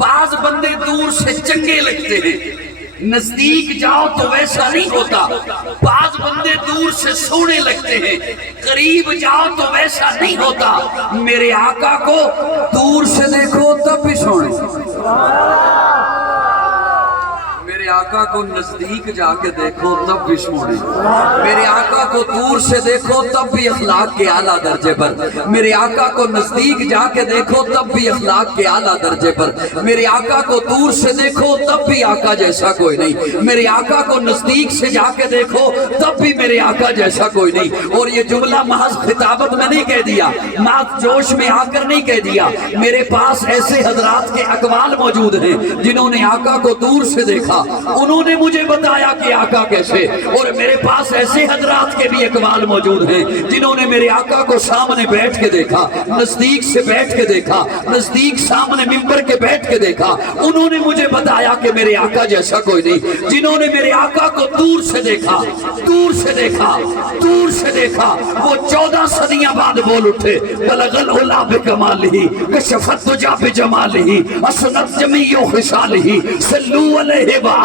بعض بندے دور سے چنگے لگتے ہیں، نزدیک جاؤ تو ویسا نہیں ہوتا۔ بعض بندے دور سے سونے لگتے ہیں، قریب جاؤ تو ویسا نہیں ہوتا۔ میرے آقا کو دور سے دیکھو تب بھی سونے، میرے آقا کو نزدیک جا کے دیکھو تب بھی سونے، میرے آقا کو دور سے دیکھو تب بھی اخلاق کے اعلیٰ درجے پر، میرے آقا کو نزدیک جا کے دیکھو تب بھی اخلاق کے اعلیٰ درجے پر، میرے آقا کو دور سے دیکھو تب بھی آقا جیسا کوئی نہیں، میرے آقا کو نزدیک سے جا کے دیکھو تب بھی میرے آقا جیسا کوئی نہیں۔ اور یہ جملہ محض خطابت میں نہیں کہہ دیا، محض جوش میں آ کر نہیں کہہ دیا، میرے پاس ایسے حضرات کے اقوال موجود ہیں جنہوں نے آقا کو دور سے دیکھا، انہوں نے مجھے بتایا کہ آقا کیسے، اور میرے پاس ایسے حضرات کے بھی اقوال موجود ہیں جنہوں نے میرے آقا کو سامنے بیٹھ کے دیکھا، نزدیک سے بیٹھ کے دیکھا، نزدیک سامنے ممبر کے بیٹھ کے دیکھا، انہوں نے مجھے بتایا کہ میرے آقا جیسا کوئی نہیں۔ جنہوں نے میرے آقا کو دور سے دیکھا، دور سے دیکھا، دور سے دیکھا، وہ 14 صدیاں بعد بول اٹھے، بلغ العلا بکمالہ کشف الدجی بجمالہ اسنت جمیع خصالہ صلو علیہ وآلہ۔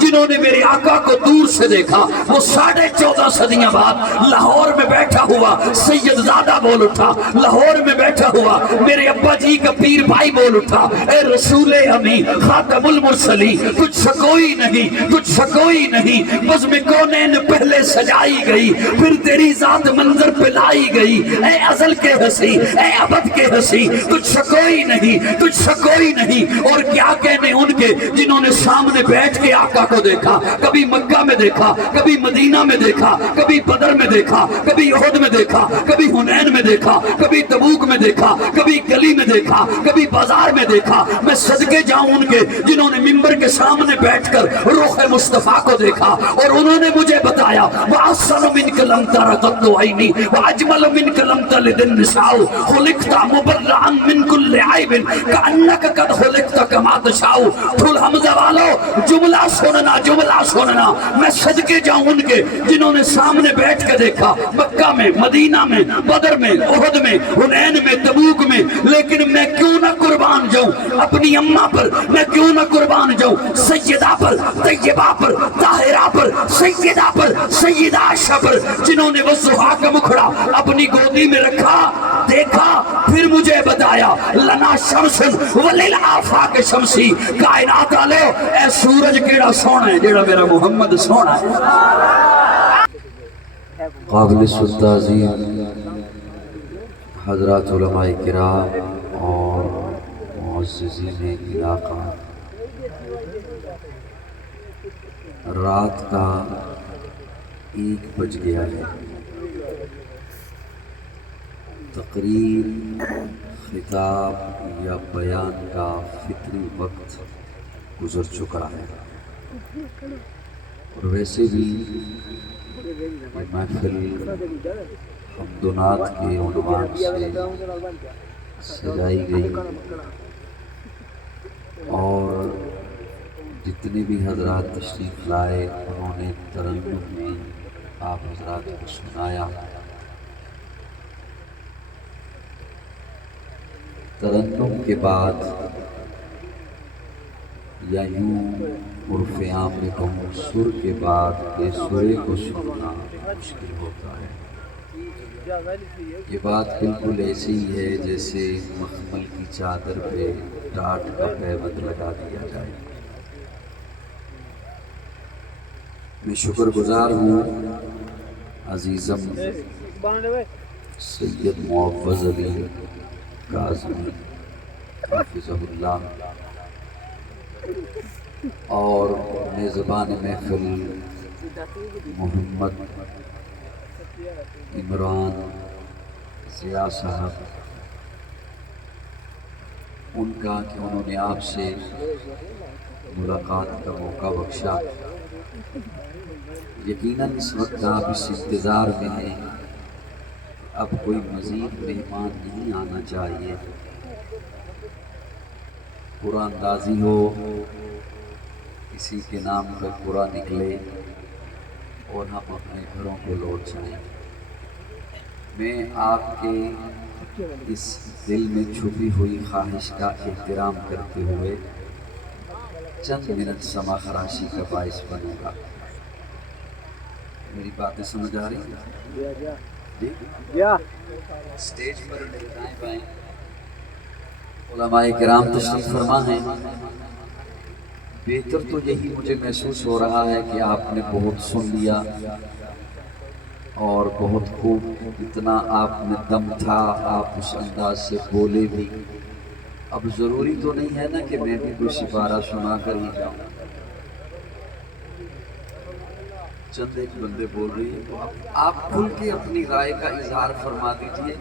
جنہوں نے میرے آقا کو دور سے دیکھا، وہ 14.5 صدیاں بعد لاہور میں بیٹھا ہوا سید زادہ بول اٹھا، لاہور میں بیٹھا ہوا میرے ابا جی کا پیر بھائی بول اٹھا، اے رسول امی خاتم المرسلین، تجھ سے کوئی نہیں، تجھ سے کوئی نہیں، بزم کونین پہلے سجائی گئی، پھر تیری ذات منظر پہ لائی گئی، اے ازل کے ہنسی، اے ابد کے ہنسی، تجھ سے کوئی نہیں، تجھ سے کوئی نہیں۔ اور کیا کہنے ان کے جنہوں نے سامنے بیٹھ کے آقا کو دیکھا، کبھی مکہ میں دیکھا، کبھی مدینہ میں دیکھا، کبھی بدر میں دیکھا، کبھی احد میں دیکھا، کبھی حنین میں دیکھا، کبھی تبوک میں دیکھا، کبھی گلی میں دیکھا، کبھی بازار میں دیکھا۔ میں صدقے جاؤں ان کے جنہوں نے ممبر کے سامنے بیٹھ کر روح مصطفیٰ کو دیکھا، اور انہوں نے مجھے بتایا وَأَحْسَنُ مِنْكَ لَمْ تَرَ قَطُّ عَيْنِي وَأَجْمَلُ مِنْكَ لَمْ تَلِدِ النِّسَاءُ خُلِقْتَ مُبَرَّأً مِنْ كُلِّ عَيْبٍ كَأَنَّكَ قَدْ خُلِقْتَ كَمَا تَشَاءُ۔ پھول حمزہ والو جملہ سننا، جملہ سننا، میں صدقے جاؤں ان کے جنہوں نے سامنے بیٹھ کے دیکھا، مکہ میں، مدینہ میں، بدر میں، احد میں، حنین میں، تبوک میں۔ لیکن میں کیوں نہ قربان جاؤں اپنی اماں پر، میں کیوں نہ قربان جاؤں سیدہ پر، طیبہ پر، طاہرہ پر، سیدہ پر، سیدہ عائشہ پر، جنہوں نے والضحیٰ کا مکھڑا اپنی گودی میں رکھا، دیکھا، پھر مجھے بتایا لنا شمس وللآفاق شمسی، کائنات والے اے سورج کیڑا سونا ہے جیڑا میرا محمد سونا ہے۔ قابل تعظیم حضرات علماء کرام اور معززین علاقہ، رات کا 1 بج گیا ہے، تقریر، خطاب یا بیان کا فطری وقت گزر چکا ہے، اور ویسے بھی یہ محفل حمد و نعت کے عنوان سے سجائی گئی، اور جتنے بھی حضرات تشریف لائے انہوں نے ترنم میں آپ حضرات کو سنایا۔ ترنم کے بعد یا یوں عرف عام میں کہوں سر کے بعد بے سرے کو سننا مشکل ہوتا ہے۔ یہ بات بالکل ایسی ہی ہے جیسے مخمل کی چادر پہ ٹاٹ کا پیوند لگا دیا جائے۔ میں شکر گزار ہوں عزیزم سید معوض علی کاظمی حافظہ اللہ اور میزبان محفل محمد عمران ضیاء صاحب، ان کا کہ انہوں نے آپ سے ملاقات کا موقع بخشا۔ یقیناً اس وقت آپ اس انتظار میں ہیں اب کوئی مزید مہمان نہیں آنا چاہیے، پورا اندازی ہو، کسی کے نام کا پورا نکلے اور ہم اپنے گھروں کو لوٹ جائیں۔ میں آپ کے اس دل میں چھپی ہوئی خواہش کا احترام کرتے ہوئے چند منٹ سما خراشی کا باعث بنوں گا۔ میری باتیں سمجھ آ رہی ہیں؟ جی؟ اسٹیج پر دائیں بائیں علماء کرام تشریف فرما ہیں۔ بہتر تو یہی مجھے محسوس ہو رہا ہے کہ آپ نے بہت سن لیا اور بہت خوب، اتنا آپ میں دم تھا، آپ اس انداز سے بولے بھی۔ اب ضروری تو نہیں ہے نا کہ میں بھی کوئی سپارہ سنا کر ہی جاؤں۔ چند ایک بندے بول رہی ہیں تو آپ کھل کے اپنی رائے کا اظہار فرما دیجئے۔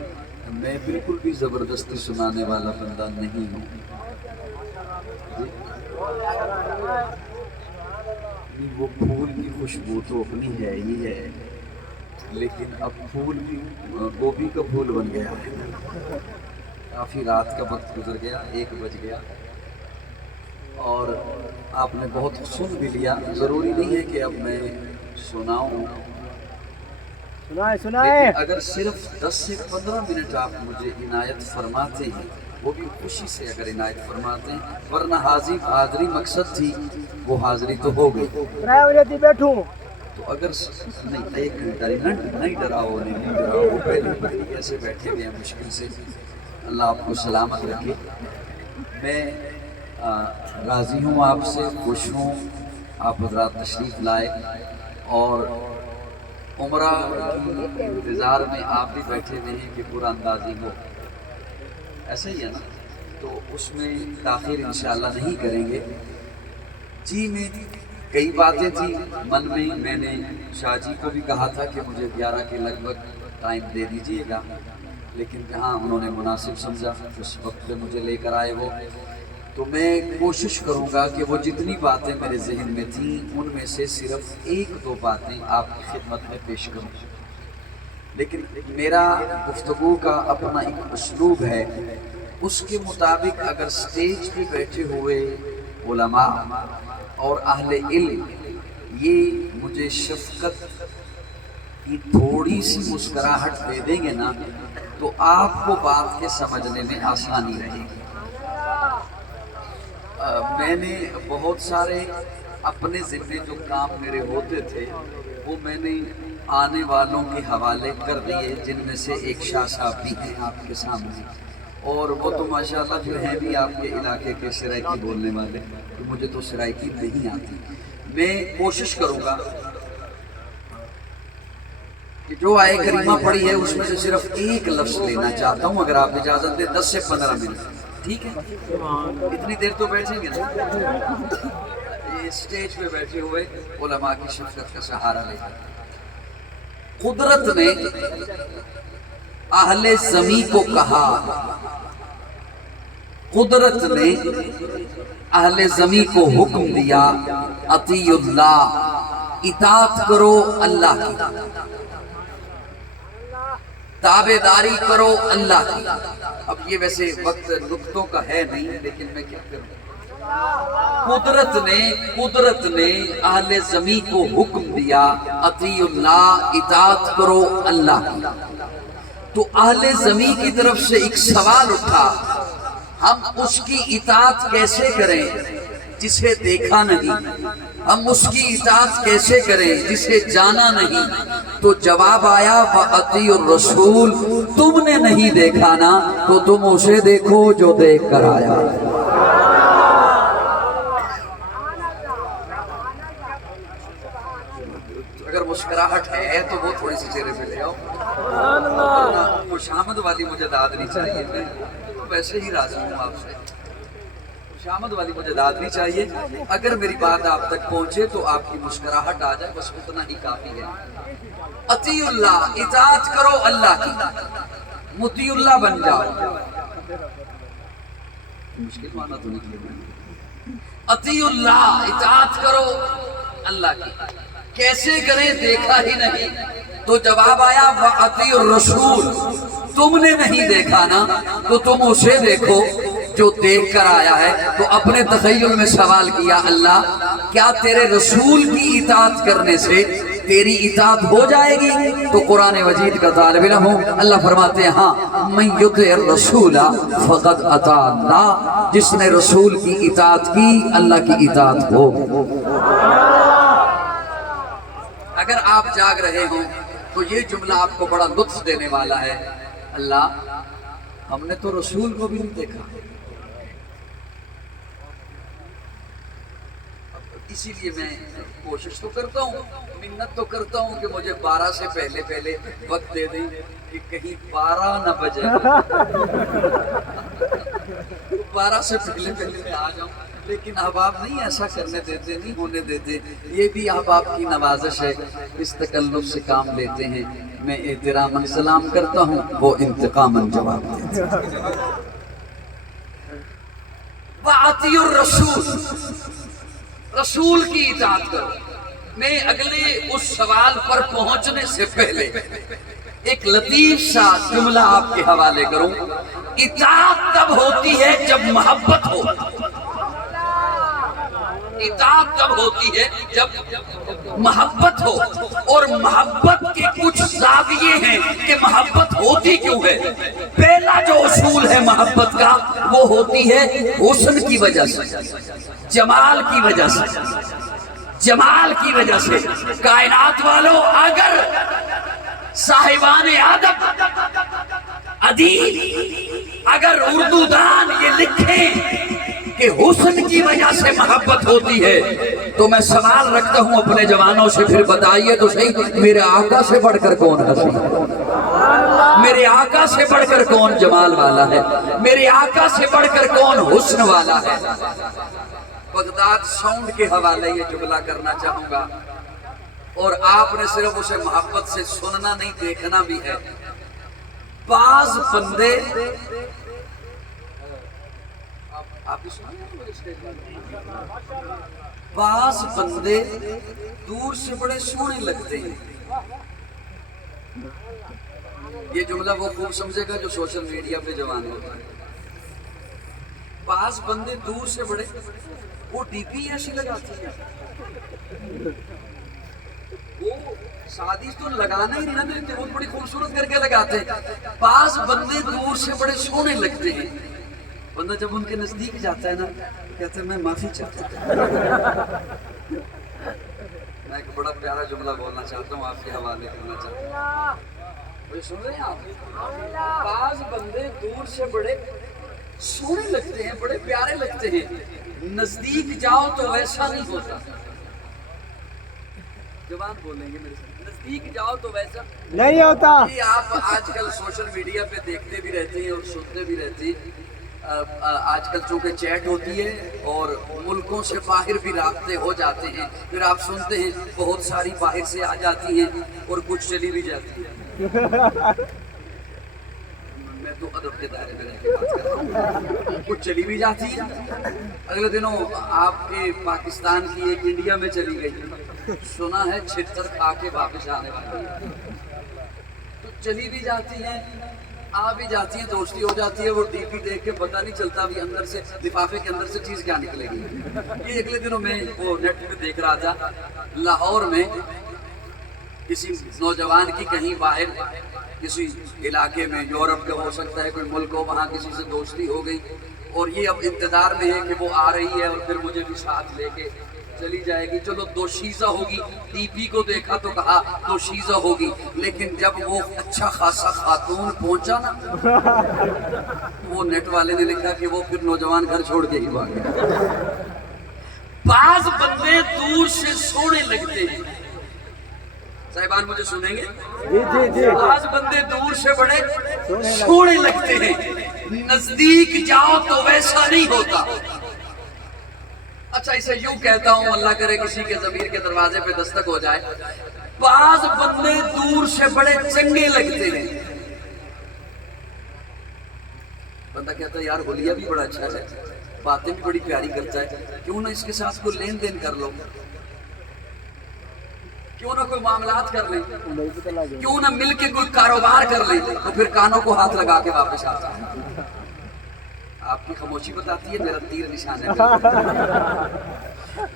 میں بالکل بھی زبردستی سنانے والا بندہ نہیں ہوں۔ جی؟ وہ پھول کی خوشبو تو اپنی ہے ہی ہے، لیکن اب پھول بھی گوبھی کا پھول بن گیا ہے۔ کافی رات کا وقت گزر گیا، 1 بج گیا، اور آپ نے بہت سن بھی لیا۔ ضروری نہیں ہے کہ اب میں سناؤں، لیکن اگر صرف 10 سے 15 منٹ آپ مجھے عنایت فرماتے ہیں، وہ بھی خوشی سے اگر عنایت فرماتے ہیں، ورنہ حاضری مقصد تھی، وہ حاضری تو ہو گئی۔ بیٹھوں تو اگر نہیں 1 گھنٹہ نہیں ڈراؤ، نہیں ڈراؤ، پہلے پتلی ایسے بیٹھے ہوئے ہیں مشکل سے، اللہ آپ کو سلامت رکھے۔ میں راضی ہوں، آپ سے خوش ہوں، آپ حضرات تشریف لائے، اور عمرہ کی انتظار میں آپ بھی بیٹھے ہوئے ہیں کہ پورا اندازی ہو، ایسا ہی ہے نا؟ تو اس میں تاخیر انشاءاللہ نہیں کریں گے۔ جی، میں کئی باتیں تھیں من میں نے شاہ جی کو بھی کہا تھا کہ مجھے 11 کے لگ بھگ ٹائم دے دیجئے گا، لیکن جہاں انہوں نے مناسب سمجھا اس وقت پہ مجھے لے کر آئے وہ، تو میں کوشش کروں گا کہ وہ جتنی باتیں میرے ذہن میں تھیں ان میں سے صرف 1-2 باتیں آپ کی خدمت میں پیش کروں۔ لیکن میرا گفتگو کا اپنا ایک اسلوب ہے، اس کے مطابق اگر سٹیج پہ بیٹھے ہوئے علماء اور اہل علم یہ مجھے شفقت کی تھوڑی سی مسکراہٹ دے دیں گے نا، تو آپ کو بات کے سمجھنے میں آسانی رہے گی۔ میں نے بہت سارے اپنے ذمے جو کام میرے ہوتے تھے وہ میں نے آنے والوں کے حوالے کر دیے، جن میں سے ایک شاہ صاحب بھی ہیں آپ کے سامنے، اور وہ تو ماشاءاللہ جو ہیں بھی آپ کے علاقے کے سرائکی بولنے والے، تو مجھے تو سرائکی نہیں آتی۔ میں کوشش کروں گا کہ جو آیے کریمہ پڑھی ہے اس میں سے صرف 1 لفظ لینا چاہتا ہوں، اگر آپ اجازت دیں 10 سے 15 منٹ، ٹھیک ہے؟ اتنی دیر تو بیٹھیں گے نا؟ اسٹیج پہ بیٹھے ہوئے علماء کی شفقت کا سہارا لے کر قدرت نے اہل زمین کو کہا، قدرت نے اہل زمین کو حکم دیا، اطیع اللہ، اطاعت کرو اللہ کی، تابعداری کرو اللہ کی۔ اب یہ ویسے وقت نقطوں کا ہے نہیں، لیکن میں کیا کروں، قدرت نے اہل زمین کو حکم دیا، اطیع اللہ، اطاعت کرو اللہ کی۔ تو اہل زمین کی طرف سے ایک سوال اٹھا، ہم اس کی اطاعت کیسے کریں جسے دیکھا نہیں، ہم اس کی اطاعت کیسے کریں جسے جانا نہیں؟ تو جواب آیا، وَأَطِيعُ الرَّسُولِ، تم نے نہیں دیکھا نا تو تم اسے دیکھو جو دیکھ کر آیا۔ اگر مسکراہٹ ہے تو وہ تھوڑی سی چہرے پہ لے آؤ، خوشامد والی مجھے داد نہیں چاہیے، میں ویسے ہی راضی ہوں آپ سے، خوشامد والی مجھے داد نہیں چاہیے، اگر میری بات آپ تک پہنچے تو آپ کی مسکراہٹ آ جائے، بس اتنا ہی کافی ہے۔ اطیع اللہ، اطاعت کرو اللہ کی، مطیع اللہ بن جاؤ، مشکل معنی تو نہیں کیا، اطیع اللہ، اطاعت کرو اللہ کی، کیسے کریں دیکھا ہی نہیں، تو جواب آیا، وَأَطِيعُ الرَّسُولِ، تم نے نہیں دیکھا نا تو تم اسے دیکھو جو دیکھ کر آیا ہے۔ تو اپنے تخیل میں سوال کیا، اللہ کیا تیرے رسول کی اطاعت کرنے سے تیری اطاعت ہو جائے گی تو قرآن مجید کا طالب علم ہوں. اللہ فرماتے ہیں ہاں من یطع الرسول فقد اطاع اللہ، جس نے رسول کی اطاعت کی اللہ کی اطاعت ہو. اگر آپ جاگ رہے ہوں تو یہ جملہ آپ کو بڑا لطف دینے والا ہے. اللہ ہم نے تو رسول کو بھی نہیں دیکھا، اسی لیے میں کوشش تو کرتا ہوں، منت تو کرتا ہوں کہ مجھے 12 سے پہلے وقت دے دیں کہ کہیں 12 نہ بجے، 12 سے پہلے میں آ جاؤں. لیکن احباب نہیں ایسا کرنے دیتے، نہیں ہونے دیتے. یہ بھی احباب کی نوازش ہے، اس تکلف سے کام لیتے ہیں. میں احتراماً سلام کرتا ہوں، وہ انتقاماً جواب دیتے ہیں. وَأَطِیعُوا الرَّسُولَ، رسول کی اطاعت کرو. میں اگلے اس سوال پر پہنچنے سے پہلے ایک لطیف سا جملہ آپ کے حوالے کروں. اطاعت تب ہوتی ہے جب محبت ہو. اطاعت تب ہوتی ہے جب محبت ہو، اور محبت کے کچھ زاویے ہیں کہ محبت ہوتی کیوں ہے. پہلا جو اصول ہے محبت کا وہ ہوتی ہے حسن کی وجہ سے، جمال کی وجہ سے. جمال کی وجہ سے کائنات والوں، اگر صاحبان ادب، ادیب، اگر اردو دان یہ لکھیں کہ حسن کی وجہ سے محبت ہوتی ہے تو میں سوال رکھتا ہوں اپنے جوانوں سے، پھر بتائیے تو صحیح میرے آقا سے بڑھ کر کون حسین، میرے آقا سے بڑھ کر کون جمال والا ہے، میرے آقا سے بڑھ کر کون حسن والا ہے. بغداد ساؤنڈ کے حوالے یہ جملہ کرنا چاہوں گا، اور آپ نے صرف اسے محبت سے سننا نہیں دیکھنا بھی ہے. بعض بندے بعض بندے دور سے بڑے سونے لگتے ہیں. یہ جملہ وہ خوب سمجھے گا جو سوشل میڈیا پہ جوان ہوتا ہے. بعض بندے دور سے بڑے، وہ ڈی پی ایسی لگاتے ہیں، وہ شادی تو لگانا ہی نہیں دیتے، وہ بڑی خوبصورت کر کے لگاتے ہیں. بعض بندے دور سے بڑے سونے لگتے ہیں. بندہ جب ان کے نزدیک جاتا ہے نا کہتے ہیں میں معافی چاہتا ہوں. میں ایک بڑا پیارا جملہ بولنا چاہتا ہوں، آپ کے حوالے کرنا چاہتا ہوں. سن رہے ہیں آپ؟ بعض بندے دور سے بڑے سونے لگتے ہیں، بڑے پیارے لگتے ہیں، نزدیک جاؤ تو ویسا نہیں ہوتا. جوان بولیں گے میرے ساتھ، نزدیک جاؤ تو ویسا نہیں ہوتا. یہ آپ آج کل سوشل میڈیا پہ دیکھتے بھی رہتے ہیں اور سنتے بھی رہتے ہیں. آج کل چونکہ چیٹ ہوتی ہے اور ملکوں سے باہر بھی رابطے ہو جاتے ہیں، پھر آپ سنتے ہیں بہت ساری باہر سے آ جاتی ہیں اور کچھ چلی بھی جاتی ہیں. میں تو ادب کے دائرے میں رہ کے بات کر رہا ہوں. کچھ چلی بھی جاتی ہے. اگلے دنوں آپ کے پاکستان کی ایک انڈیا میں چلی گئی، سنا ہے 76 کھا کے واپس آنے والی ہے. تو چلی بھی جاتی ہیں، آ بھی جاتی ہیں، دوستی ہو جاتی ہے. وہ ٹی وی دیکھ کے پتہ نہیں چلتا بھی اندر سے لفافے کے اندر سے چیز کیا نکلے گی. یہ اگلے دنوں میں وہ نیٹ پہ دیکھ رہا تھا، لاہور میں کسی نوجوان کی کہیں باہر کسی علاقے میں، یورپ کا ہو سکتا ہے کوئی ملک ہو، وہاں کسی سے دوستی ہو گئی اور یہ اب انتظار میں ہے کہ وہ آ رہی ہے اور پھر مجھے بھی ساتھ لے کے چلی جائے گی. چلو دوشیزہ ہوگی، ٹی پی کو دیکھا تو کہا دوشیزہ ہوگی، لیکن جب وہ اچھا خاصا خاتون پہنچا نا، وہ نیٹ والے نے لکھا کہ وہ پھر نوجوان گھر چھوڑ کے ہی بھاگ گیا. بعض بندے دور سے سونے لگتے ہیں. صاحبان مجھے سنیں گے؟ بعض بندے دور سے بڑے سونے لگتے ہیں، نزدیک جاؤ تو ویسا نہیں ہوتا. اچھا اسے یوں کہتا ہوں، اللہ کرے کسی کے ضمیر کے دروازے پہ دستک ہو جائے. بعض بندے دور سے بڑے چنگے لگتے ہیں. بندہ کہتا ہے یار حلیہ بھی بڑا اچھا ہے، باتیں بھی بڑی پیاری کرتا ہے، کیوں نہ اس کے ساتھ کوئی لین دین کر لو، کیوں نہ کوئی معاملات کر لیں، کیوں نہ مل کے کوئی کاروبار کر لیں. تو پھر کانوں کو ہاتھ لگا کے واپس آتا ہے. آپ کی خاموشی بتاتی ہے میرا تیر نشان ہے.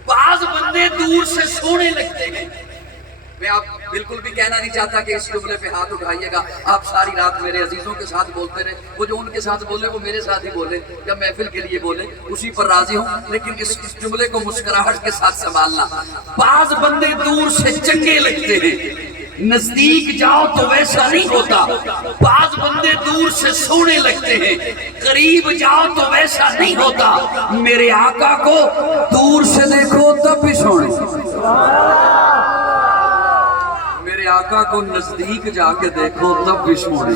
بعض بندے دور سے سونے لگتے ہیں، میں آپ بالکل بھی کہنا نہیں چاہتا کہ اس جملے پہ ہاتھ اٹھائیے گا، آپ ساری رات میرے عزیزوں کے ساتھ بولتے رہے، وہ جو ان کے ساتھ بولے وہ میرے ساتھ ہی بولے، یا محفل کے لیے بولے، اسی پر راضی ہوں، لیکن اس جملے کو مسکراہٹ کے ساتھ سنبھالنا۔ بعض بندے دور سے چنگے لگتے ہیں، نزدیک جاؤ تو ویسا نہیں ہوتا۔ بعض بندے دور سے سونے لگتے ہیں، قریب جاؤ تو ویسا نہیں ہوتا۔ میرے آقا کو دور سے دیکھو تب بھی سونے، میرے آقا کو نزدیک جا کے دیکھو تب بھی سونے،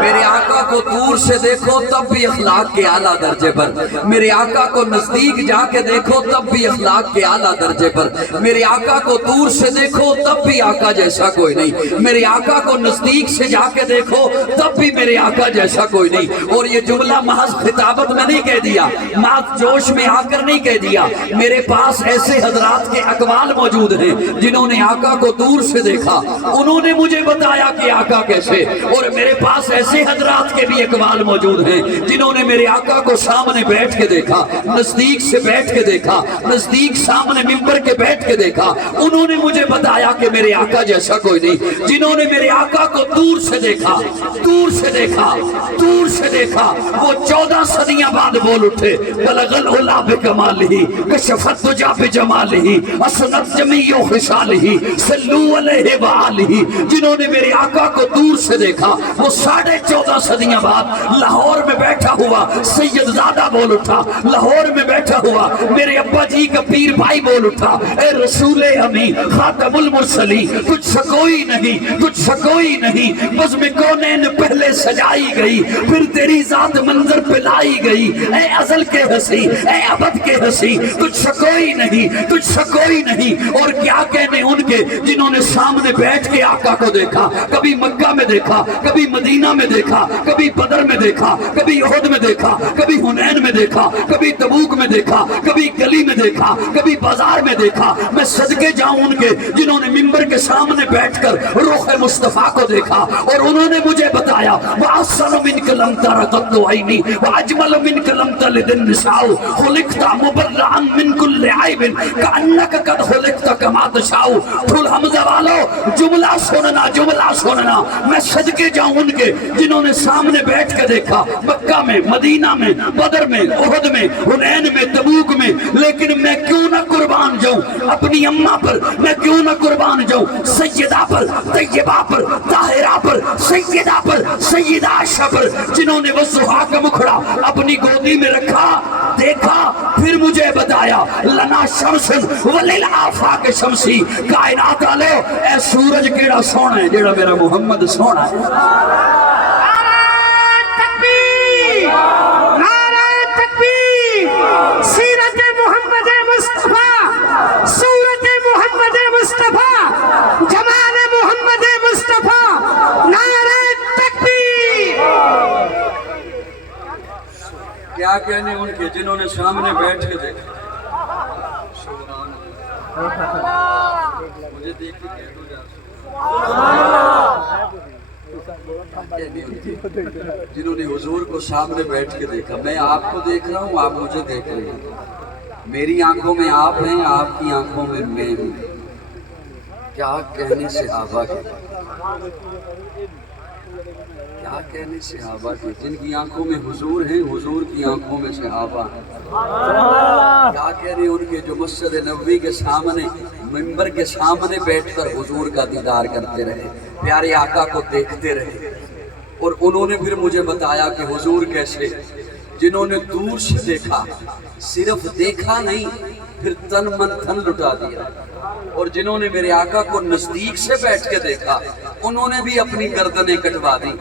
میرے آقا کو دور سے دیکھو تب بھی اخلاق کے اعلیٰ درجے پر، میرے آقا کو نزدیک جا کے دیکھو تب بھی اخلاق کے اعلیٰ درجے پر، میرے آقا کو دور سے دیکھو تب بھی آقا جیسا کوئی نہیں، میرے آقا کو نزدیک سے جا کے دیکھو تب بھی میرے آقا جیسا کوئی نہیں۔ اور یہ جملہ محض خطابت میں نہیں کہہ دیا، محض جوش میں آ کر نہیں کہہ دیا، میرے پاس ایسے حضرات کے اقوال موجود ہیں جنہوں نے آقا کو دور سے دیکھا، انہوں نے مجھے بتایا کہ آقا کیسے، اور میرے پاس ایسے حضرات کے بھی اقوال موجود ہیں جنہوں نے میرے آقا کو سامنے بیٹھ کے دیکھا، نزدیک سے بیٹھ کے دیکھا، نزدیک سامنے ممبر کے بیٹھ کے دیکھا، انہوں نے مجھے بتایا کہ میرے آقا جیسا کوئی نہیں۔ جنہوں نے میرے آقا کو دور سے دیکھا، دور سے دیکھا، دور سے دیکھا، وہ 14 صدیاں بعد بول اٹھے، بلغ العلا بکمالہ کشف الدجی بجمالہ اسنت جمیع خصالہ صلو علیہ وآلہ۔ جنہوں نے میرے آقا کو دور سے دیکھا، وہ 14.5 صدیاں بعد لاہور میں بیٹھا ہوا سید زادہ بول اٹھا، لاہور میں بیٹھا ہوا میرے ابا جی کا پیر بھائی بول اٹھا، اے رسول امی خاتم المرسلین، تجھ سے کوئی نہیں، تجھ سے کوئی نہیں، بزم کونین پہلے سجائی گئی، پھر تیری ذات منظر پہ لائی گئی، اے ازل کے ہنسی، اے ابد کے ہنسی، تجھ سے کوئی نہیں، تجھ سے کوئی نہیں۔ اور کیا کہنے ان کے جنہوں نے سامنے بیٹھ کے آقا کو دیکھا، کبھی مکہ میں دیکھا، کبھی مدینہ میں دیکھا، کبھی بدر میں دیکھا، کبھی احد میں دیکھا، کبھی حنین میں دیکھا، کبھی تبوک میں دیکھا، کبھی گلی میں دیکھا، کبھی بازار میں دیکھا۔ میں صدقے جاؤں ان کے جنہوں نے ممبر کے سامنے بیٹھ کر رخ مصطفیٰ کو دیکھا، اور انہوں نے مجھے بتایا وَأَحْسَنُ مِنْكَ لَمْ تَرَ قَطُّ عَيْنِي وَأَجْمَلُ مِنْكَ لَمْ تَلِدِ النِّسَاءُ خُلِقْتَ مُبَرَّأً مِنْ كُلِّ عَيْبٍ كَأَنَّكَ قَدْ خُلِقْتَ كَمَا تَشَاءُ۔ پھول حمزہ والو جملہ سننا، جملہ سننا، میں صدقے جاؤں ان کے جنہوں نے سامنے بیٹھ کے دیکھا، مکہ میں، مدینہ میں، بدر میں، احد میں، حنین میں، تبوک میں، لیکن میں کیوں نہ قربان جاؤں اپنی اماں پر، میں کیوں نہ قربان جاؤں سیدہ پر، طیبہ پر، طاہرہ پر، سیدہ پر، سیدہ عائشہ پر، جنہوں نے والضحیٰ کا مکھڑا اپنی گودی میں رکھا، دیکھا، پھر مجھے بتایا لنا شمس وللآفاق شمسی، کائنات والے اے سورج کیڑا سونا ہے جیڑا میرا محمد سونا ہے۔ نعرہ تکبیر، نعرہ تکبیر، سیرت محمد مصطفیٰ، صورت محمد مصطفیٰ، جمال محمد مصطفیٰ، نعرہ تکبیر۔ کیا کہنے ان کے جنہوں نے سامنے بیٹھ کے دیکھا، مجھے دیکھ کے کہہ دو جنہوں نے حضور کو سامنے بیٹھ کے دیکھا۔ میں آپ کو دیکھ رہا ہوں، آپ مجھے دیکھ رہے ہیں، میری آنکھوں میں آپ ہیں، آپ کی آنکھوں میں میں ہوں۔ کیا کہنے صحابہ کے، کیا کہنے صحابہ کے، جن کی آنکھوں میں حضور ہیں، حضور کی آنکھوں میں صحابہ ہیں۔ کیا کہنے ان کے جو مسجد نبوی کے سامنے، منبر کے سامنے بیٹھ کر حضور کا دیدار کرتے رہے، پیارے آقا کو دیکھتے رہے، اور انہوں نے پھر مجھے بتایا کہ حضور کیسے، جنہوں نے دور سے دیکھا، صرف دیکھا نہیں، پھر تن من تن لٹا دیا، اور جنہوں نے میرے آقا کو نزدیک سے بیٹھ کے دیکھا، انہوں نے بھی اپنی گردنیں کٹوا دی۔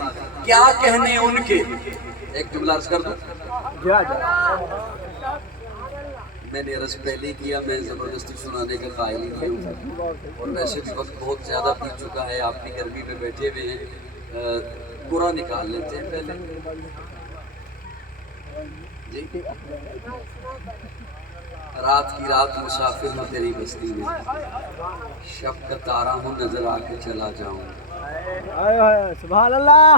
کیا کہنے ان کے، ایک جملہ عرض کر دوں، میں نے عرض پہلے کیا، میں زبردستی سنانے کا قائل ہی نہیں ہوں، اور ویسے بھی وقت بہت زیادہ بیت چکا ہے، آپ کی گرمی میں بیٹھے ہوئے ہیں، قرآن نکال لیتے ہیں پہلے جی۔ رات کی رات مسافر ہوں تیری بستی میں، شب کا تارا ہوں نظر آ کے چلا جاؤں۔ سبحان اللہ۔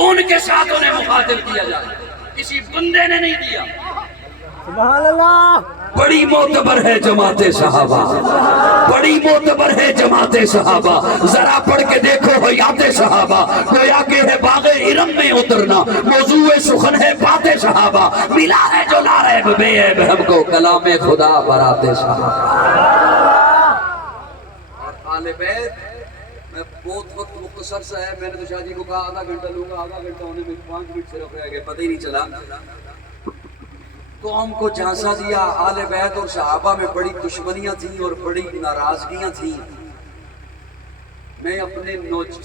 ان کے ساتھ انہیں مخاطب کیا جائے، کسی بندے نے نہیں دیا۔ سبحان اللہ، بڑی معتبر ہے جماعت صحابہ، بڑی معتبر ہے جماعت صحابہ، ذرا پڑھ کے دیکھو حیات صحابہ، گویا کہ ہے باغ ارم میں اترنا، موضوع سخن ہے بات صحابہ، ملا ہے جو لا ریب بے عیب ہم کو کلام خدا برات صحابہ۔ اور آل بیت میں بہت وقت مختصر سا ہے، میں نے تو شاہ جی کو کہا آدھا گھنٹہ لوں گا، آدھا گھنٹہ ہونے میں 5 منٹ صرف رہ گئے، پتہ ہی نہیں چلا۔ قوم کو جھانسا دیا، آل بیت اور صحابہ میں بڑی دشمنیاں تھیں اور بڑی ناراضگیاں تھیں۔ میں اپنے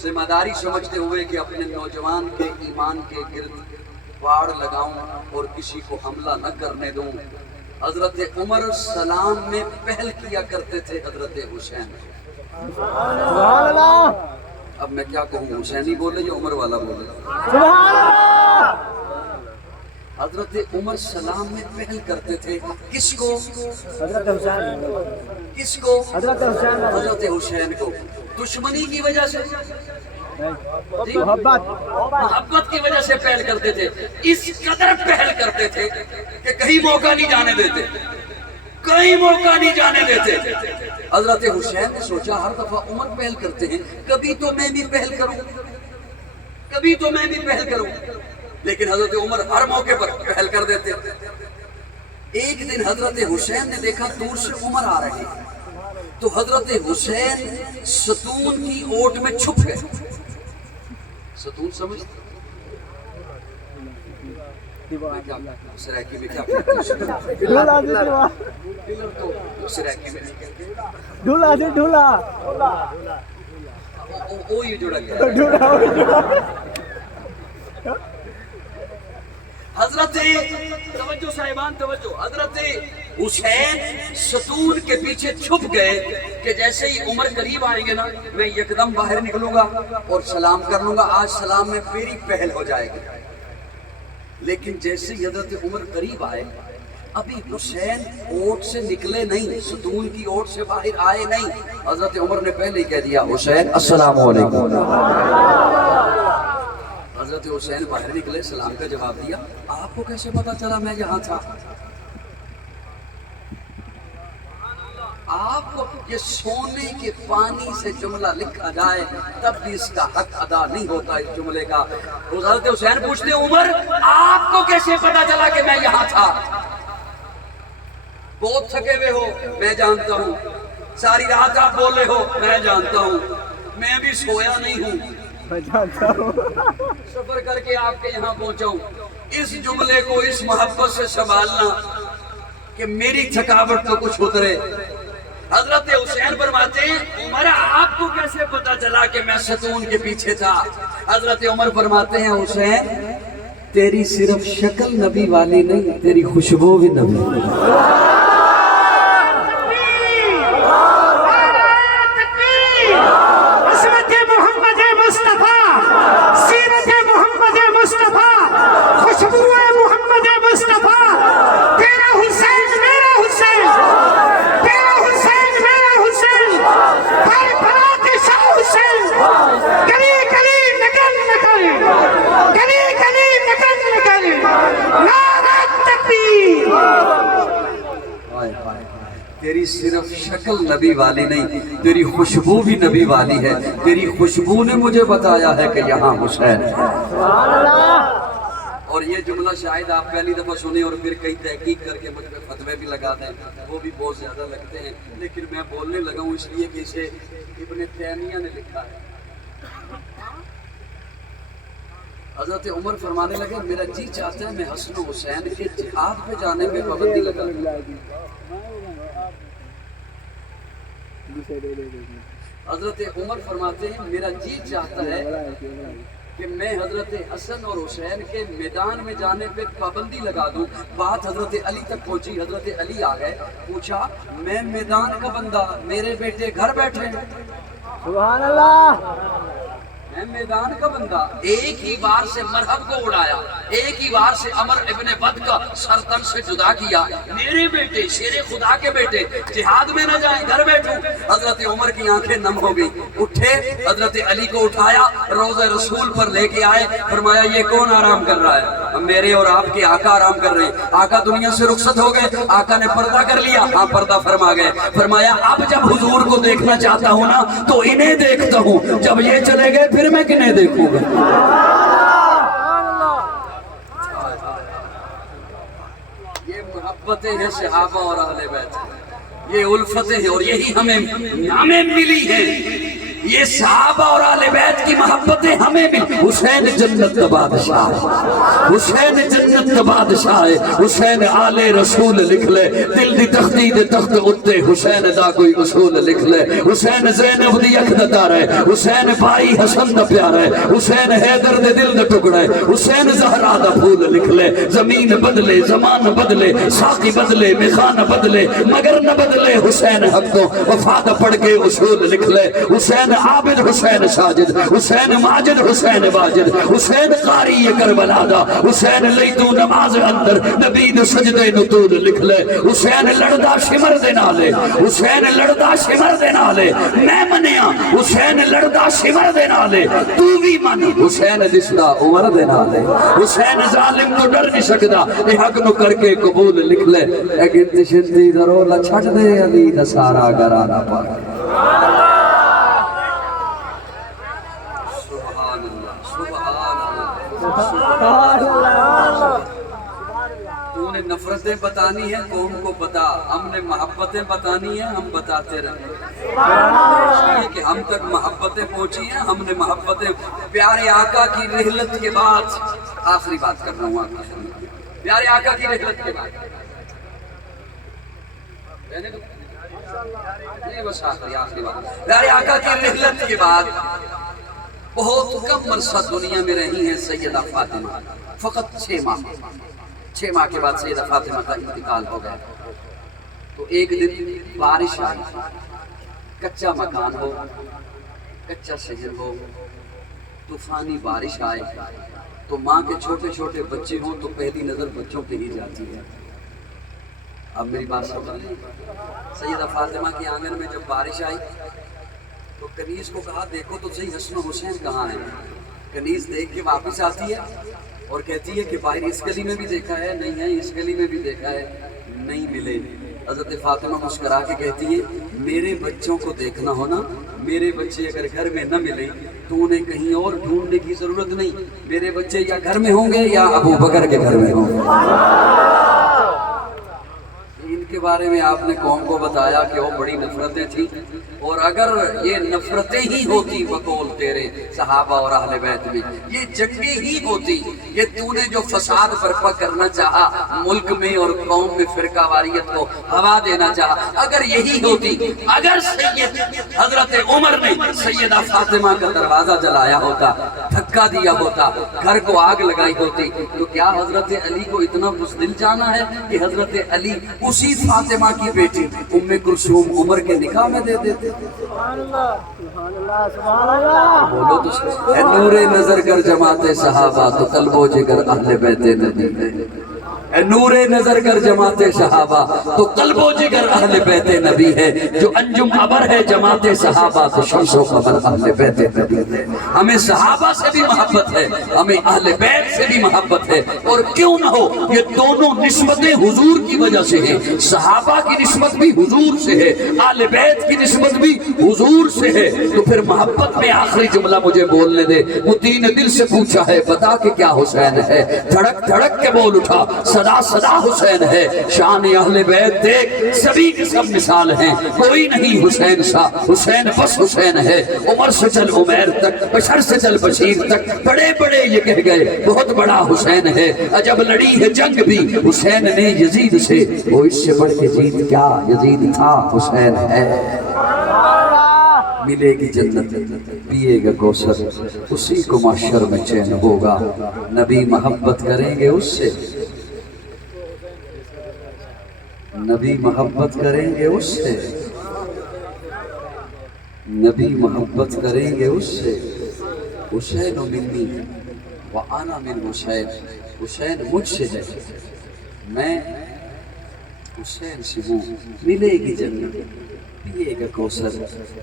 ذمہ داری سمجھتے ہوئے کہ اپنے نوجوان کے ایمان کے گرد باڑ لگاؤں اور کسی کو حملہ نہ کرنے دوں، حضرت عمر سلام میں پہل کیا کرتے تھے حضرت حسین۔ سبحان اللہ، اب میں کیا کہوں، حسینی بولے یا عمر والا بولے؟ سبحان اللہ، حضرت عمر سلام میں پہل کرتے تھے، کس کو؟ حضرت حسین، کس کو؟ حضرت حسین، حضرت حسین کو۔ دشمنی کی وجہ سے، محبت کی وجہ سے پہل کرتے تھے، اس قدر پہل کرتے تھے کہ کہیں موقع نہیں جانے دیتے، کہیں موقع نہیں جانے دیتے۔ حضرت حسین نے سوچا ہر دفعہ عمر پہل کرتے ہیں، کبھی تو میں بھی پہل کروں، کبھی تو میں بھی پہل کروں، لیکن حضرت عمر ہر موقع پر پہل کر دیتے۔ ایک دن حضرت حسین نے دیکھا دور سے عمر آ رہے ہیں، تو حضرت حسین ستون کی اوٹ میں چھپ گئے۔ ستون سمجھتے؟ سرائکی میں کیا کہتے ہیں؟ ڈھولا جی ڈھولا، پلر تو سرائکی میں نہیں کہتے، ڈھولا جی ڈھولا، وہ یہ جڑا گیا۔ ڈھولا، حضرت توجہ صاحبان توجہ، حضرت حسین ستون کے پیچھے چھپ گئے کہ جیسے ہی عمر قریب آئیں گے نا میں یکدم باہر نکلوں گا اور سلام کر لوں گا، آج سلام میں میری پہل ہو جائے گی۔ لیکن جیسے ہی حضرت عمر قریب آئے، ابھی حسین اوٹ سے نکلے نہیں، ستون کی اوٹ سے باہر آئے نہیں، حضرت عمر نے پہلے ہی کہہ دیا حسین السلام علیکم۔ حضرت حسین باہر نکلے، سلام کا جواب دیا، آپ کو کیسے پتا چلا میں یہاں تھا؟ آپ کو یہ سونے کے پانی سے جملہ لکھا جائے تب بھی اس کا حق ادا نہیں ہوتا اس جملے کا۔ حضرت حسین پوچھتے عمر آپ کو کیسے پتا چلا کہ میں یہاں تھا؟ بہت تھکے ہوئے ہو میں جانتا ہوں، ساری رات آپ بولے ہو میں جانتا ہوں، میں بھی سویا نہیں ہوں، میں جانتا ہوں، سفر کر کے آپ کے یہاں پہنچا ہوں۔ اس جملے کو اس محبت سے سنبھالنا کہ میری تھکاوٹ تو کچھ اترے۔ حضرت حسین فرماتے ہیں عمر آپ کو کیسے پتا چلا کہ میں ستون کے پیچھے تھا؟ حضرت عمر فرماتے ہیں حسین تیری صرف شکل نبی والی نہیں، تیری خوشبو بھی نبی والی۔ تیری صرف شکل نبی والی نہیں، تیری خوشبو بھی نبی والی ہے، تیری خوشبو نے مجھے بتایا ہے کہ یہاں حسین ہے۔ اور یہ جملہ شاید آپ پہلی دفعہ سنیں اور پھر کئی تحقیق کر کے مجھ پہ فتوے بھی لگا دیں، وہ بھی بہت زیادہ لگتے ہیں، لیکن میں بولنے لگا ہوں اس لیے کہ اسے ابن تیمیہ نے لکھا ہے۔ حضرت عمر فرمانے لگے میرا جی چاہتا ہے میں حسن و حسین کے جہاد پہ جانے میں پابندی لگا دوں۔ حضرت عمر فرماتے ہیں میرا جی چاہتا ہے کہ میں حضرت حسن اور حسین کے میدان میں جانے پہ پابندی لگا دوں۔ بات حضرت علی تک پہنچی، حضرت علی آ گئے، پوچھا میں میدان کا بندہ، میرے بیٹے گھر بیٹھے ہیں۔ سبحان اللہ، میدان کا بندہ ایک ہی بار سے مرحب کو اڑایا، ایک ہی بار سے عمر ابن بد کا سرتن سے جدا کیا۔ میرے بیٹے شیر خدا کے بیٹے جہاد میں نہ جائیں، گھر بیٹھوں۔ حضرت عمر کی آنکھیں نم ہو گئی، اٹھے، حضرت علی کو اٹھایا، روضہ رسول پر لے کے آئے، فرمایا یہ کون آرام کر رہا ہے؟ میرے اور آپ کے آقا آرام کر رہے ہیں۔ آقا دنیا سے رخصت ہو گئے، آقا نے پردہ کر لیا، ہاں پردہ فرما گئے۔ فرمایا اب جب حضور کو دیکھنا چاہتا ہوں نا تو انہیں دیکھتا ہوں، جب یہ چلے گئے پھر میں کنہیں دیکھوں گا؟ یہ محبتیں ہیں صحابہ اور اہل بیت، یہ الفتیں ہیں، اور یہی ہمیں ملی ہیں۔ یہ صحابہ اور اہل بیت کی محبتیں ہمیں ملی۔ حسین جنت کا بادشاہ ہے، حسین جنت کا بادشاہ ہے، حسین آل رسول لکھ لے، دل دی تختی دے تخت اتے حسین دا کوئی اصول لکھ لے، حسین زینب دی اکھ دا تارا ہے، حسین بھائی حسن دا پیارا ہے، حسین حیدر دے دل دا ٹکڑا ہے، حسین زہرا دا پھول لکھ لے۔ زمین بدلے، زمان بدلے، ساقی بدلے، میخانہ بدلے، مگر نہ بدلے حسین حق تو وفادہ پڑھ کے اصول لکھ لے۔ حسین عابد، حسین ساجد، حسین ماجد، حسین واجد، حسین قاری کربلا دا، حسین لیتو نماز اندر نبی دے سجدے نطول لکھ لے۔ حسین لڑدا شمر دے نالے، حسین لڑدا شمر دے نالے، میں منیا حسین لڑدا شمر دے نالے، تو بھی من حسین دسدا عمر دے نالے۔ حسین ظالم تو ڈر نہیں سکدا، اے حق نو کر کے قبول لکھ لے۔ اے گنتی شنتی درولا چھٹ دے علی دا سارا گرانا پاک۔ تو نے نفرتیں بتانی ہیں قوم کو بتا، ہم نے محبتیں بتانی ہیں ہم بتاتے رہے۔ یہ کہ ہم تک محبتیں پہنچی ہیں، ہم نے محبتیں پیارے آقا کی رحلت کے بعد، آخری بات کر رہا ہوں آقا، پیارے آقا کی رحلت کے بعد، یہ بس آخری بات، پیارے آقا کی رحلت کے بعد بہت کم عرصہ دنیا میں رہی ہیں سیدہ فاطمہ، فقط 6 ماہ۔ 6 ماہ کے بعد سیدہ فاطمہ کا انتقال ہو گیا۔ تو ایک دن بارش آئی، کچا مکان ہو، کچا شہر ہو، طوفانی بارش آئے تو ماں کے چھوٹے چھوٹے بچے ہوں تو پہلی نظر بچوں پہ ہی جاتی ہے۔ اب میری بات سمجھ لیں، سیدہ فاطمہ کے آنگن میں جب بارش آئی تو کنیز کو کہا دیکھو تو صحیح حسن و حسین کہاں ہے؟ کنیز دیکھ کے واپس آتی ہے اور کہتی ہے کہ باہر اس گلی میں بھی دیکھا ہے، نہیں ہے، اس گلی میں بھی دیکھا ہے، نہیں ملے۔ حضرت فاطمہ مسکرا کے کہتی ہے میرے بچوں کو دیکھنا ہونا، میرے بچے اگر گھر میں نہ ملے تو انہیں کہیں اور ڈھونڈنے کی ضرورت نہیں، میرے بچے یا گھر میں ہوں گے یا ابو بکر کے گھر میں ہوں گے۔ ان کے بارے میں آپ نے قوم کو بتایا کہ وہ بڑی نفرتیں تھیں، اور اگر یہ نفرتیں ہی ہوتی بقول تیرے صحابہ اور اہل بیت میں، یہ جنگیں ہی ہوتی، یہ تو نے جو فساد برپا کرنا چاہا ملک میں اور قوم میں، فرقہ واریت کو ہوا دینا چاہا، اگر یہی ہوتی، اگر سید حضرت عمر نے سیدہ فاطمہ کا دروازہ جلایا ہوتا، دھکا دیا ہوتا، گھر کو آگ لگائی ہوتی، تو کیا حضرت علی کو اتنا بزدل جانا ہے کہ حضرت علی اسی فاطمہ کی بیٹی ام کلثوم عمر کے نکاح میں دے دیتے؟ سبحان اللہ، سبحان اللہ، سبحان اللہ۔ بولو تو اے نور نظر کر جماعت صحابہ تو قلب و جگر اہل بیت نبی ہے، اے نور نظر کر جماعت صحابہ تو قلب و جگر اہل بیت نبی ہے، جو انجم عبر ہے جماعت صحابہ تو شمس و قمر اہل بیت نبی ہے۔ ہمیں صحابہ سے بھی محبت ہے، ہمیں اہل بیت سے بھی محبت ہے، اور کیوں نہ ہو، یہ دونوں نسبتیں حضور کی وجہ سے ہیں، صحابہ کی نسبت بھی حضور سے ہے، اہل بیت کی نسبت بھی حضور سے ہے۔ تو پھر محبت میں آخری جملہ مجھے بولنے دے، متی نے دل سے پوچھا ہے بتا کہ کیا حسین ہے، دھڑک دھڑک کے بول اٹھا صدا صدا حسین ہے، شان اہل بیت دیکھ سبھی کے سب مثال ہیں، کوئی نہیں حسین سا، حسین بس حسین ہے، عمر سے چل عمیر تک، بشر سے چل بشیر تک، بڑے بڑے یہ کہہ گئے بہت بڑا حسین ہے، عجب لڑی ہے جنگ بھی حسین نے یزید سے، وہ اس سے بڑھ کے جیت کیا یزید تھا حسین ہے۔ ملے گی جنت پیے گا کوثر، اسی کو محشر میں چین ہوگا، نبی محبت کریں گے اس سے، نبی محبت کریں گے اس سے، نبی محبت کریں گے اس سے، حسین منی و انا من حسین، حسین مجھ سے ہے، میں حسین سے ہوں، ملے گی جنت پیے گا کوثر،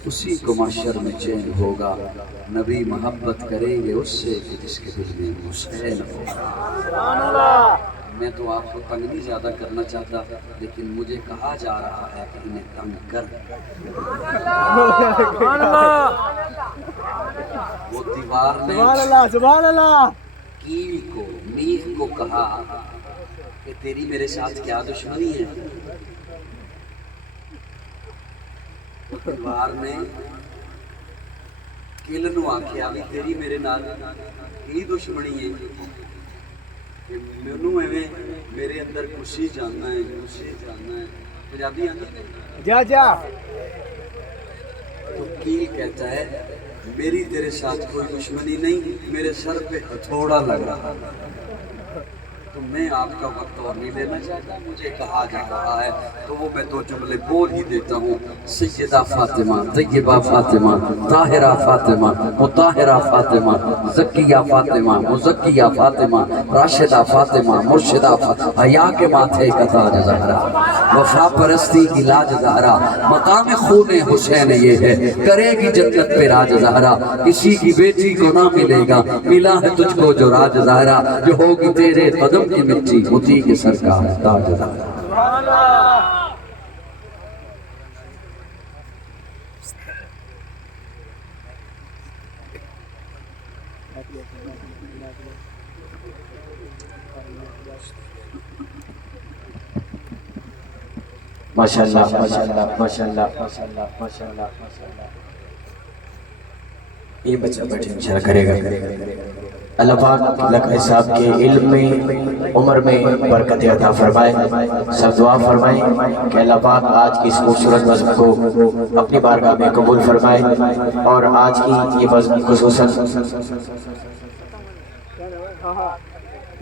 اسی کو محشر میں چین ہوگا، نبی محبت کریں گے اس سے کہ جس کے دل میں حسین ہوگا۔ میں تو آپ کو تنگ نہیں زیادہ کرنا چاہتا، لیکن مجھے کہا جا رہا ہے کہ انہیں تنگ کر۔ وہ دیوار نے سبحان اللہ کیل کو، میخ کو کہا کہ تیری میرے ساتھ کیا دشمنی ہے؟ دیوار نے کل نو آکھیا بھی تیری میرے نال کی دشمنی ہے کہ مینوں ایویں میرے اندر خوشی جاننا ہے، خوشی جاننا ہے۔ پنجابی آندی جا جا تو کیل کہتا ہے میری تیرے ساتھ کوئی دشمنی نہیں، میرے سر پہ ہتھوڑا لگ رہا ہے، تو میں آپ کا وقت اور نہیں لینا چاہتا، مجھے کہا جا رہا ہے تو وہ میں دو جملے بول ہی دیتا ہوں۔ سیدہ فاطمہ، طیبہ فاطمہ، طاہرہ فاطمہ، مطہرہ فاطمہ، زکیہ فاطمہ، مزکیہ فاطمہ، راشدہ فاطمہ، مرشدہ فاطمہ، حیا کے ماتھے کا تاج زہرا، وفا پرستی کی لاج زہرا، مقام خون حسین یہ ہے، کرے گی جنت پہ راج زہرا، کسی کی بیٹی کو نہ ملے گا، ملا ہے تجھ کو جو راج زہرا، جو ہوگی تیرے قدم کی مٹی، متی کے سر کا تاج زہرا۔ ماشاءاللہ ماشاءاللہ ماشاءاللہ ماشاءاللہ ماشاءاللہ ماشاءاللہ۔ یہ بچہ بیٹھے انشاءاللہ کرے گا۔ اللہ پاک لکھے صاحب کے علم میں، عمر میں برکت عطا فرمائے۔ سب دعا فرمائیں کہ اللہ پاک آج کی اس خوبصورت نظم کو اپنی بارگاہ میں قبول فرمائے، اور آج کی یہ نظم خصوصاً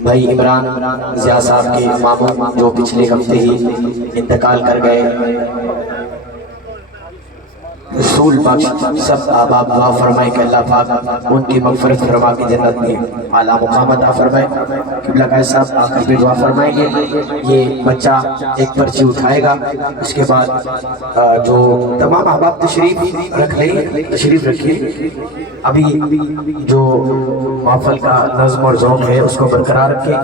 بھائی عمران ضیاء صاحب کے ماموں جو پچھلے ہفتے ہی انتقال کر گئے، رسول بخش سب آباب دعا فرمائے کہ اللہ پاک ان کی مغفرت فرما کے جنت میں اعلیٰ مقام عطا فرمائے۔ قبلہ قائد صاحب آخر پہ دعا فرمائیں گے۔ یہ بچہ ایک پرچی اٹھائے گا، اس کے بعد جو تمام احباب تشریف رکھ لیں، تشریف رکھیے، ابھی جو محفل کا نظم اور ذوق ہے اس کو برقرار رکھیں۔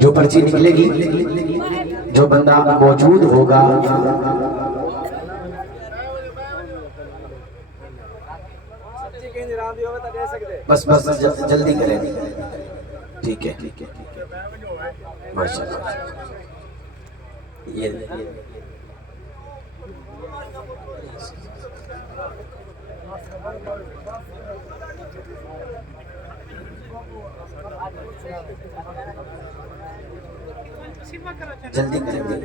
جو پرچی نکلے گی، جو بندہ موجود ہوگا بس جلدی کریں، ٹھیک ہے ماشاءاللہ۔ یہ جلدی کریں گے،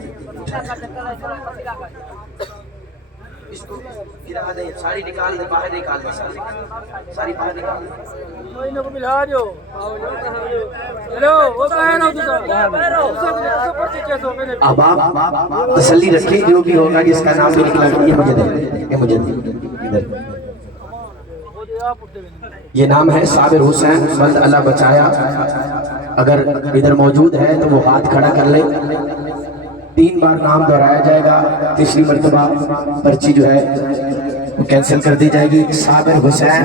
اس کو گرا دیں، ساری نکال دیں، باہر نکال دیں، ساری باہر نکال دیں۔ اب آپ تسلی رکھیں، جو بھی ہوگا جس کا نام بھی نکلا یہ مجھے دیں، یہ مجھے دیں۔ یہ نام ہے صابر حسین بند اللہ بچایا۔ اگر ادھر موجود ہے تو وہ ہاتھ کھڑا کر لے، 3 بار نام دہرایا جائے گا، تیسری مرتبہ پرچی جو ہے وہ کینسل کر دی جائے گی۔ صابر حسین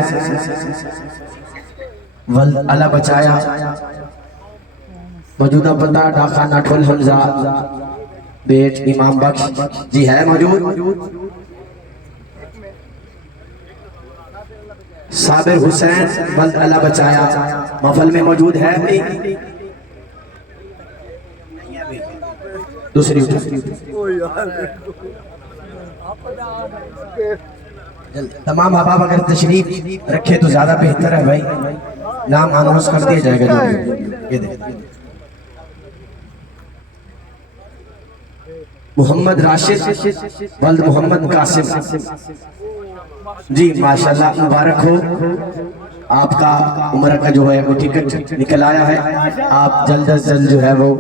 ولد اللہ بچایا، موجودہ پتہ ڈاکہ ناٹھول حمزہ بیٹ امام بخش جی ہے موجود؟ صابر حسین ولد اللہ بچایا محفل میں موجود ہے؟ دوسری تمام احباب اگر تشریف رکھے تو زیادہ بہتر ہے بھائی، نام اناؤنس کر دیا جائے گا۔ یہ دیکھ محمد راشد ولد محمد قاسم جی، ماشاءاللہ مبارک ہو آپ کا عمرہ کا جو ہے وہ ٹکٹ نکل آیا ہے. آپ جلد از جلد جو ہے وہ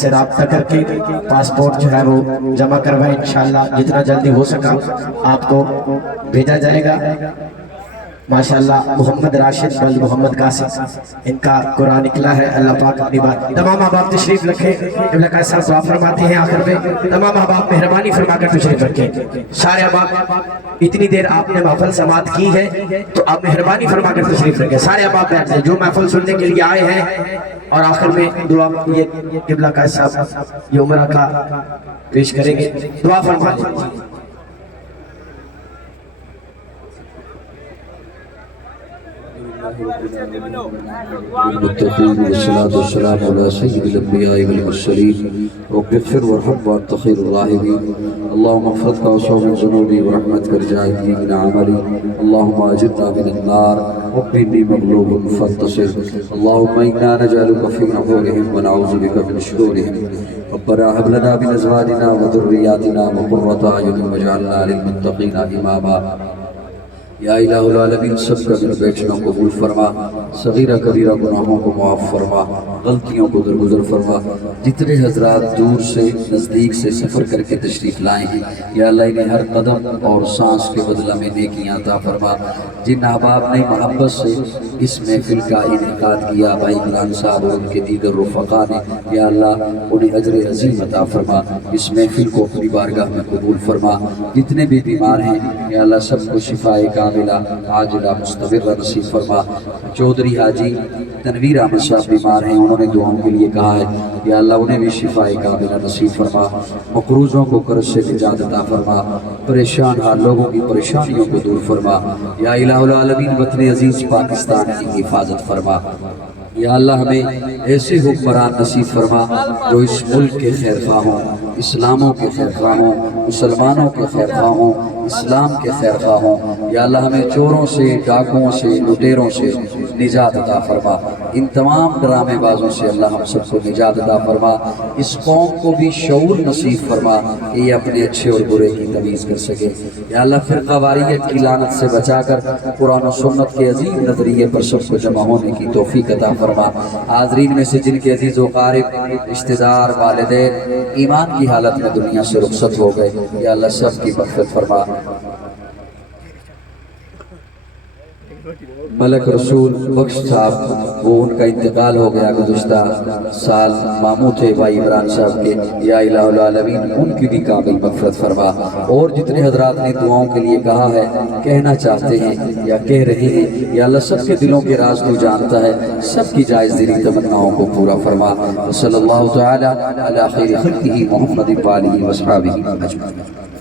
سے رابطہ کر کے پاسپورٹ جو ہے وہ جمع کروائیں. انشاءاللہ جتنا جلدی ہو سکا آپ کو بھیجا جائے گا. ماشاءاللہ محمد راشد بل محمد قاسم ان کا قرآن نکلا ہے. اللہ پاک اپنی بات. تمام احباب تشریف رکھیں. قبلہ قائد صاحب دعا فرماتے ہیں آخر میں. تمام احباب مہربانی فرما کر تشریف رکھیں. سارے احباب اتنی دیر آپ نے محفل سماعت کی ہے تو آپ مہربانی فرما کر تشریف رکھیں. سارے احباب بیٹھ جائیں جو محفل سننے کے لیے آئے ہیں. اور آخر میں دعا یہ قبلہ قائد صاحب یہ عمرہ کا پیش کریں گے. دعا فرما لیں. المتقين والصلاة والسلام على سيد الأنبياء والمرسلين رب اغفر وارحم وأنت خير الراحمين. اللهم اغفر وصوم من ذنوبي ورحمتك رجائتي من عملي. اللهم أجرنا من النار رب إني مغلوب فانتصر. اللهم إنا نجعلك في نحورهم ونعوذ بك من شرورهم. ربنا هب لنا من أزواجنا وذرياتنا قرة أعين واجعلنا للمتقين إماما. یا الہ العالمین سب کا دل بیٹھنا قبول فرما. صغیرہ کبیرہ گناہوں کو معاف فرما. غلطیوں کو درگزر فرما. جتنے حضرات دور سے نزدیک سے سفر کر کے تشریف لائیں ہیں یا اللہ انہیں ہر قدم اور سانس کے بدلہ میں نیکیاں عطا فرما. جن احباب نے محبت سے اس محفل کا انعقاد کیا بھائی عمران صاحب اور ان کے دیگر رفقا نے یا اللہ انہیں اجر عظیم عطا فرما. اس محفل کو اپنی بارگاہ میں قبول فرما. جتنے بھی بیمار ہیں یا اللہ سب کو شفا کاملہ عاجلہ مستمرہ نصیب فرما. چودھری حاجی تنویر احمد صاحب بیمار ہیں. انہوں نے دعاؤں کے لیے کہا ہے یا اللہ انہیں بھی شفا کاملہ نصیب فرما. مقروضوں کو قرض سے نجات عطا فرما. پریشان حال لوگوں کی پریشانیوں کو دور فرما. یا الہ العالمین وطن عزیز پاکستان کی حفاظت فرما. یا اللہ ہمیں ایسے حکمران نصیب فرما جو اس ملک کے خیر خواہ ہوں, اسلاموں کے خیر خواہ ہوں, مسلمانوں کے خیر خواہ ہوں, اسلام کے خیر خواہ ہوں. یا اللہ ہمیں چوروں سے, ڈاکوؤں سے, لٹیروں سے نجات عطا فرما. ان تمام ڈرامے بازوں سے اللہ ہم سب کو نجات عطا فرما. اس قوم کو بھی شعور نصیب فرما کہ یہ اپنے اچھے اور برے کی تمیز کر سکے. یا اللہ فرقہ واریت کی لعنت سے بچا کر قرآن و سنت کے عظیم نظریے پر سب کو جمع ہونے کی توفیق عطا فرما. حاضرین میں سے جن کے عزیز و قارب رشتہ دار والدین ایمان کی حالت میں دنیا سے رخصت ہو گئے یا اللہ سب کی مغفرت فرما. ملک رسول بخش صاحب وہ ان کا انتقال ہو گیا گزشتہ سال. ماموں تھے بھائی عمران صاحب کے. یا الہ العالمین ان کی بھی کامل مغفرت فرما. اور جتنے حضرات نے دعاؤں کے لیے کہا ہے, کہنا چاہتے ہیں یا کہہ رہے ہیں یا اللہ سب کے دلوں کے راز تو جانتا ہے. سب کی جائز دلی تمناؤں کو پورا فرما. صلی اللہ تعالی علی خیر خلقہ محمد و آلہ و اصحابہ اجمعین.